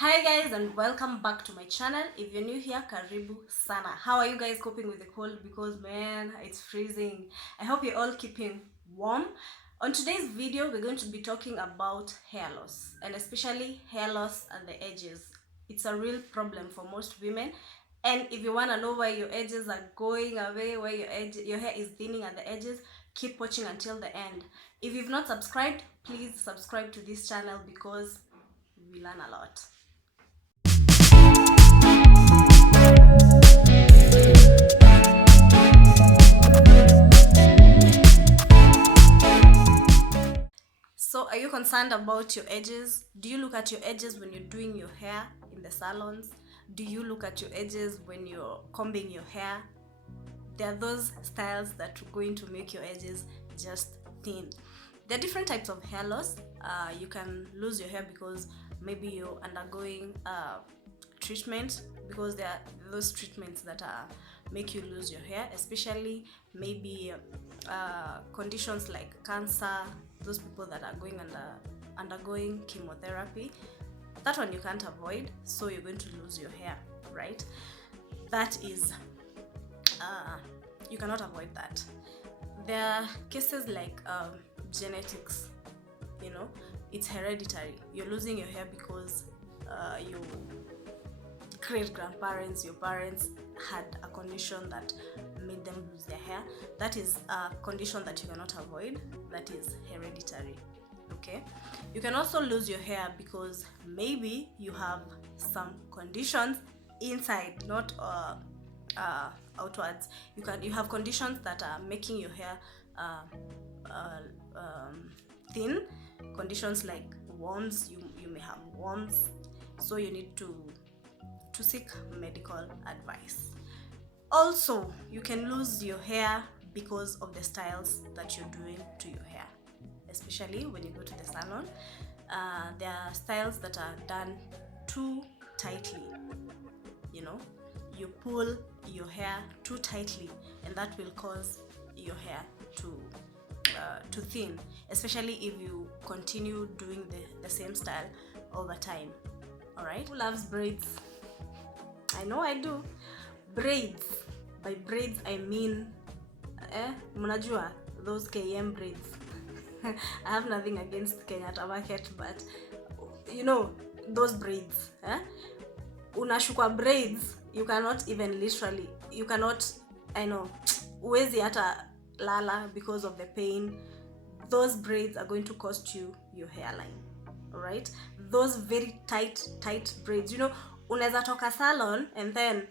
Hi guys, and welcome back to my channel. If you're new here, karibu sana. How are you guys coping with the cold? Because man, it's freezing. I hope you're all keeping warm. On today's video, we're going to be talking about hair loss, and especially hair loss at the edges. It's a real problem for most women. And if you want to know why your edges are going away, why your hair is thinning at the edges, keep watching until the end. If you've not subscribed, please subscribe to this channel because we learn a lot. So are you concerned about your edges? Do you look at your edges when you're doing your hair in the salons? Do you look at your edges when you're combing your hair? There are those styles that are going to make your edges just thin. There are different types of hair loss. You can lose your hair because maybe you're undergoing treatment, because there are those treatments that make you lose your hair, especially maybe conditions like cancer, those people that are undergoing chemotherapy. That one you can't avoid, so you're going to lose your hair, right? That is you cannot avoid that. There are cases like genetics, it's hereditary. You're losing your hair because your great grandparents, your parents had a condition that made them lose their hair. That is a condition that you cannot avoid. That is hereditary. Okay, you can also lose your hair because maybe you have some conditions inside, not outwards. You have conditions that are making your hair thin. Conditions like worms. You may have worms, so you need to seek medical advice. Also, you can lose your hair because of the styles that you're doing to your hair, especially when you go to the salon. There are styles that are done too tightly. You pull your hair too tightly, and that will cause your hair to thin, especially if you continue doing the same style over time. All right, who loves braids? I know I do. Braids. By braids I mean mnajua those KM braids. I have nothing against Kenyatta Market, but those braids. Unashukwa braids, you cannot even literally, uwezi hata lala because of the pain. Those braids are going to cost you your hairline. Alright? Those very tight braids. Unaweza toka salon and then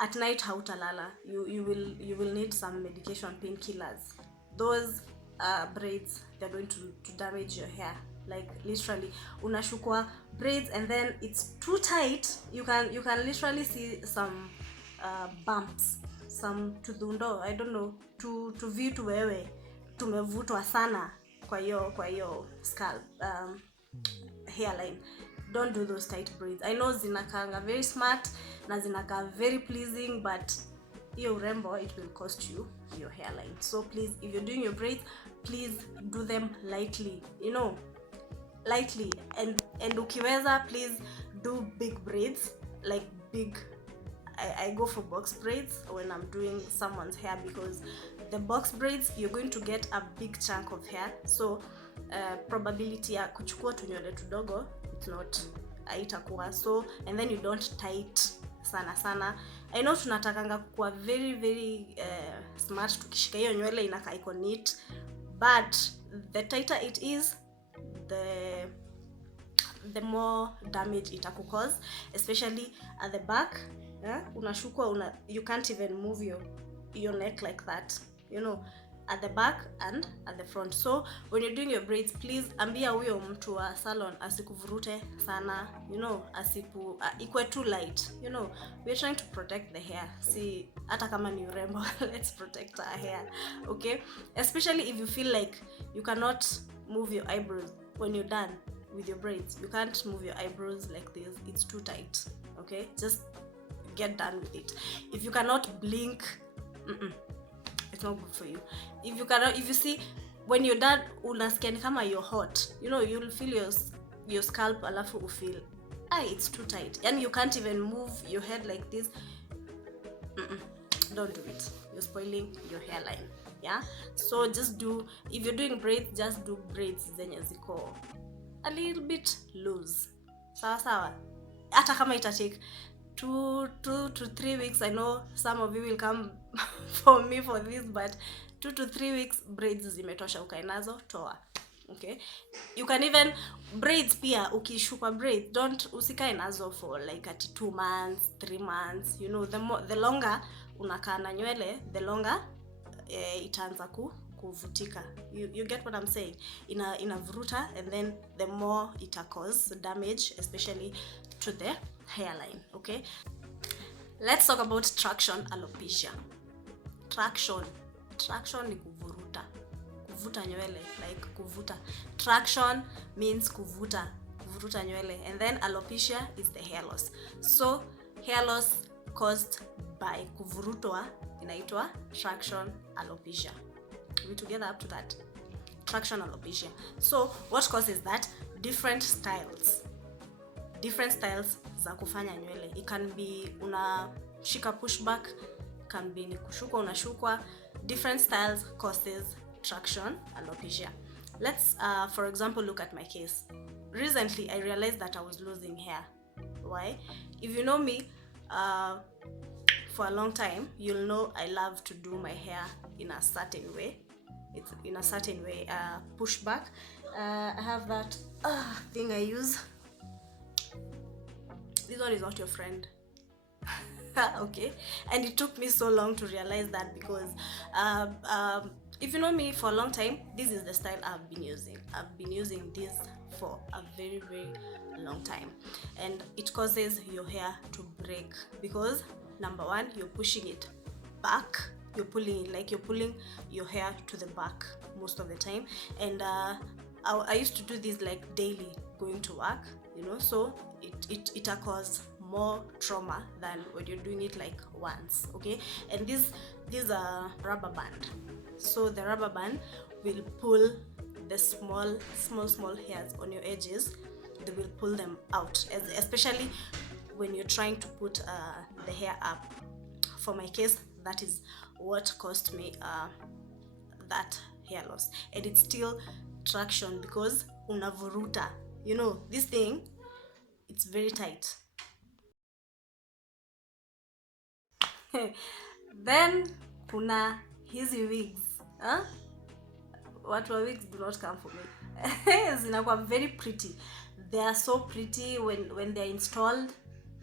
at night hautalala. You will need some medication, painkillers. Those braids, they're going to damage your hair. Like literally, unashukwa braids and then it's too tight. You can literally see some bumps, some tudhundo, I don't know, to vitu wewe tumevutwa sana kwa hiyo scalp hairline. Don't do those tight braids. I know zinakanga very smart na zinaka very pleasing, but hiyo urembo, it will cost you your hairline. So please, if you're doing your braids, please do them lightly, lightly, and ukiweza, please do big braids, like big. I go for box braids when I'm doing someone's hair, because the box braids, you're going to get a big chunk of hair, so probability ya kuchukua tunywele tudogo, it's not haitakuwa so, and then you don't tight sana. I know tunatakanga kuwa very very smart, tukishika hiyo nywele inakaa iko neat, but the tighter it is, the more damage itakukause, especially at the back. Unashukwa, you can't even move your neck like that, at the back and at the front. So when you're doing your braids, please ambia huyo mtu wa salon asikuvurute sana, ikwe too light. We're trying to protect the hair. See, hata kama ni urembo, let's protect our hair, okay? Especially if you feel like you cannot move your eyebrows when you're done with your braids. You can't move your eyebrows like this, it's too tight, okay? Just get done with it. If you cannot blink, it's not good for you. If you see, when you're done, unasikia kama you're hot, you'll feel your scalp alafu ufeel it's too tight, and you can't even move your head like this. Don't do it, you're spoiling your hairline. Yeah, so just do, if you're doing braids, just do braids zenye ziko a little bit loose, sawa sawa. Hata kama ita take 2 to 3 weeks, I know some of you will come for me for this, but 2 to 3 weeks braids zimetosha, ukae nazo, toa. Okay, you can even braids pia ukishuka braids, don't usikae nazo for like at 2 months 3 months, you know, the longer unakaa na nywele, the longer itaanza kuvutika. You get what I'm saying? Inavuruta, and then the more it cause damage, especially to the hairline. Okay, let's talk about traction alopecia. Traction ni kuvuta nywele, like kuvuta. Traction means kuvuta nywele, and then alopecia is the hair loss. So hair loss caused by kuvurutwa inaitwa traction alopecia. We together up to that? Traction alopecia. So what causes that? Different styles za kufanya nywele. It can be unashika pushback, can be ni kushukwa unashukwa. Different styles causes traction alopecia. Let's for example look at my case. Recently I realized that I was losing hair. Why? If you know me for a long time, you'll know I love to do my hair in a certain way. It's in a certain way, pushback. I have that thing I use. This one is not your friend. Okay, and it took me so long to realize that, because if you know me for a long time, this is the style I've been using. I've been using this for a very, very long time, and it causes your hair to break because number one, you're pushing it back, you're pulling your hair to the back most of the time. And I used to do this like daily going to work, you know, so it causes more trauma than when you're doing it like once. Okay, and these are rubber band, so the rubber band will pull the small hairs on your edges. They will pull them out, especially when you're trying to put the hair up. For my case, that is what caused me that hair loss, and it's still traction because unavuruta, you know, this thing, it's very tight. Then kuna hizi wigs, watu wa wigs do not come for me. Zinakuwa very pretty. They are so pretty when they're installed,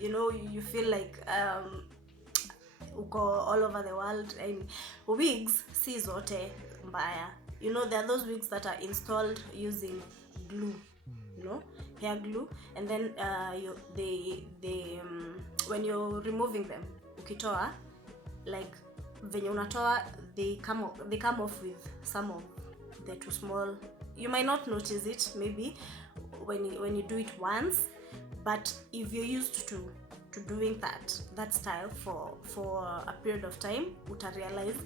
you know, you feel like uko all over the world. And wigs si zote mbaya, you know, there are those wigs that are installed using glue, you know, hair glue, and then when you're removing them, ukitoa, like venye unatoa, they come off with some of the too small. You might not notice it maybe when you do it once, but if you're used to doing that style for a period of time, uta realize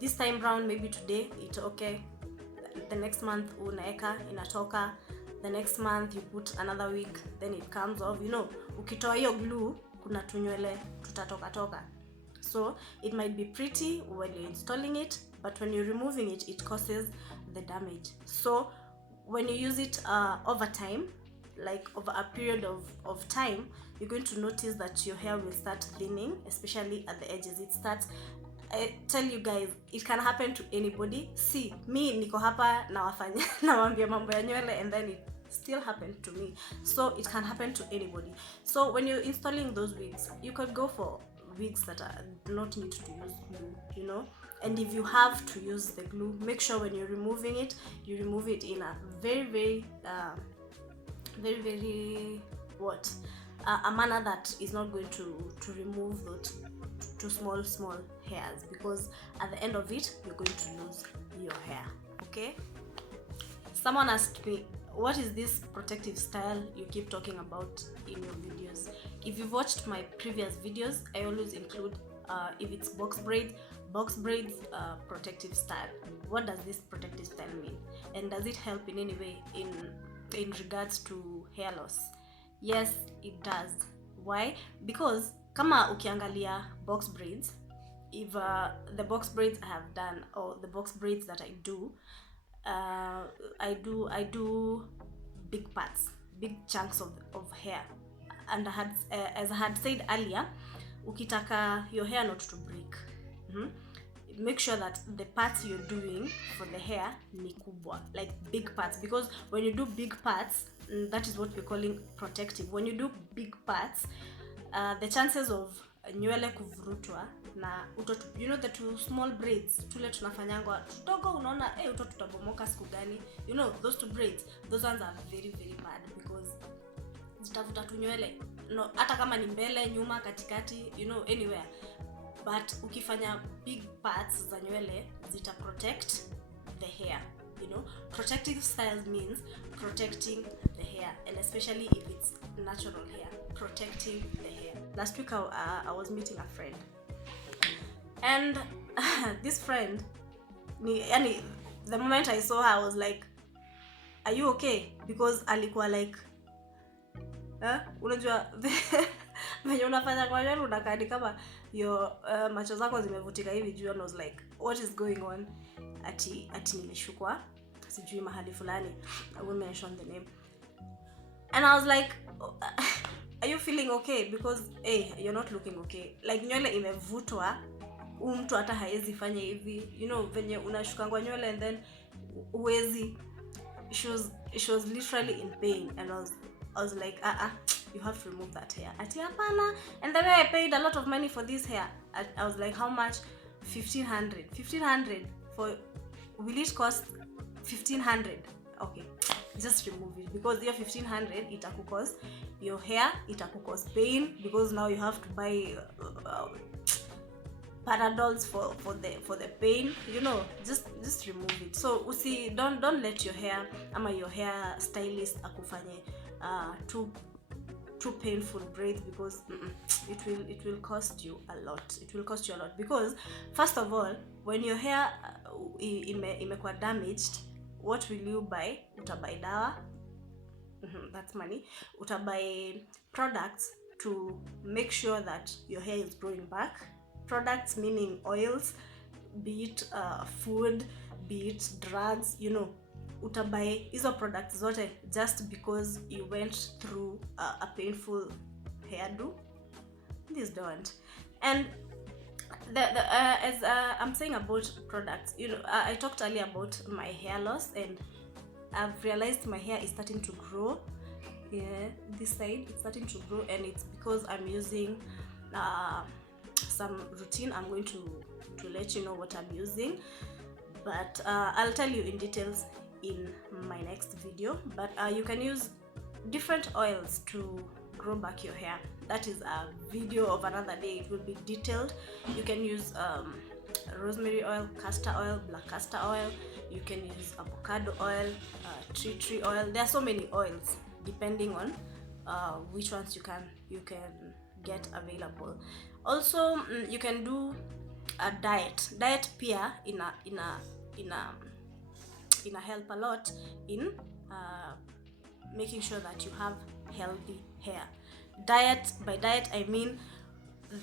this time round, maybe today it's okay, the next month unaeka inatoka, the next month you put another wig, then it comes off, you know, ukitoa hiyo glue kuna tunywele tutatoka. So it might be pretty when you're installing it, but when you're removing it, it causes the damage. So when you use it over time, like over a period of time, you're going to notice that your hair will start thinning, especially at the edges. It starts, I tell you guys, it can happen to anybody. See, me niko hapa nawambia mambo ya nywele, and then it still happened to me. So it can happen to anybody. So when you're installing those wigs, you could go for wigs that do not need to use glue, you know. And if you have to use the glue, make sure when you're removing it, you remove it in a very a manner that is not going to remove those too small hairs, because at the end of it, you're going to lose your hair. Okay, someone asked me, what is this protective style you keep talking about in your videos? If you've watched my previous videos, I always include if it's box braids, protective style. What does this protective style mean, and does it help in any way in regards to hair loss? Yes, it does. Why? Because kama ukiangalia box braids, if the box braids I have done, or the box braids that I do, I do big parts, big chunks of hair. And as I had said earlier, ukitaka your hair not to break, make sure that the parts you're doing for the hair ni kubwa, like big parts, because when you do big parts, that is what we're calling protective. When you do big parts, the chances of nywele kuvurutwa na utoto, you know the two small braids tule tunafanyangwa tudogo, unaona utoto tutabomoka siku gani, you know those two braids, those ones are very very bad because zitavuta tu nywele, no, hata kama ni mbele, nyuma, katikati, you know, anywhere. But ukifanya big parts za nywele zita protect the hair, you know. Protective styles means protecting the hair, and especially if it's natural hair, protecting the hair. Last week I was meeting a friend, and this friend, the moment I saw her I was like, are you okay? Because alikuwa like, unajua venye unafanya kwa nywele unakaa kama your macho zako zimevutika hivi juu, and I was like, what is going on? Ati nilishukwa sijui mahali fulani, I won't mention the name, and I was like, are you feeling okay? Because you're not looking okay, like nywele imevutwa, mtu hata haezi fanya hivi, you know venye unashukangwa nywele and then uwezi. She was literally in pain, and I was like, you have to remove that hair. Ati hapana. And the way I paid a lot of money for this hair, I was like, how much? 1500 for, will it cost 1500? Okay, just remove it, because your 1500 itakukos your hair, itakukos pain, because now you have to buy Panadols for the pain, you know. Just remove it. So usi don't let your hair your hair stylist akufanye too painful braids, because it will cost you a lot. It will cost you a lot, because first of all, when your hair imekuwa damaged, what will you buy? Utabuy dawa, that's money. Utabuy products to make sure that your hair is growing back. Products meaning oils, be it food, be it drugs, you know. Utabuy hizo products zote just because you went through a painful hairdo. This don't. And as I'm saying about products, you know, I talked earlier about my hair loss, and I've realized my hair is starting to grow. Yeah, this side it's starting to grow, and it's because I'm using some routine. I'm going to let you know what I'm using, but I'll tell you in details in my next video. But you can use different oils to grow back your hair. That is a video of another day. It will be detailed. You can use rosemary oil, castor oil, black castor oil. You can use avocado oil, tea tree oil. There are so many oils depending on which ones you can get available. Also, you can do a diet pia ina help a lot in making sure that you have healthy hair. By diet I mean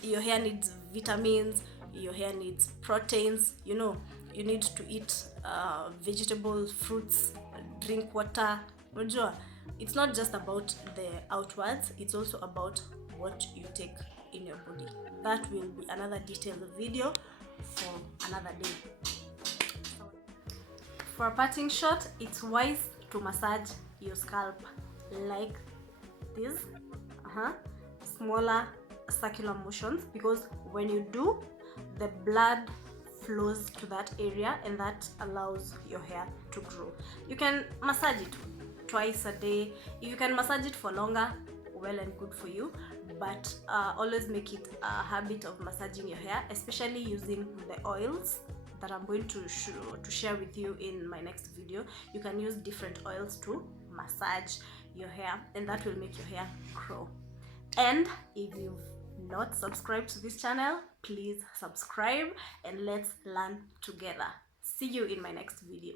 your hair needs vitamins, your hair needs proteins, you know. You need to eat vegetables, fruits, drink water. Unajua, it's not just about the outwards, it's also about what you take in your body. That will be another detailed video for another day. For a parting shot, it's wise to massage your scalp like this, smaller circular motions, because when you do, the blood flows to that area, and that allows your hair to grow. You can massage it twice a day. If you can massage it for longer, well and good for you, but always make it a habit of massaging your hair, especially using the oils that I'm going to share with you in my next video. You can use different oils to massage your hair, and that will make your hair grow. And if you've not subscribed to this channel, please subscribe, and let's learn together. See you in my next video.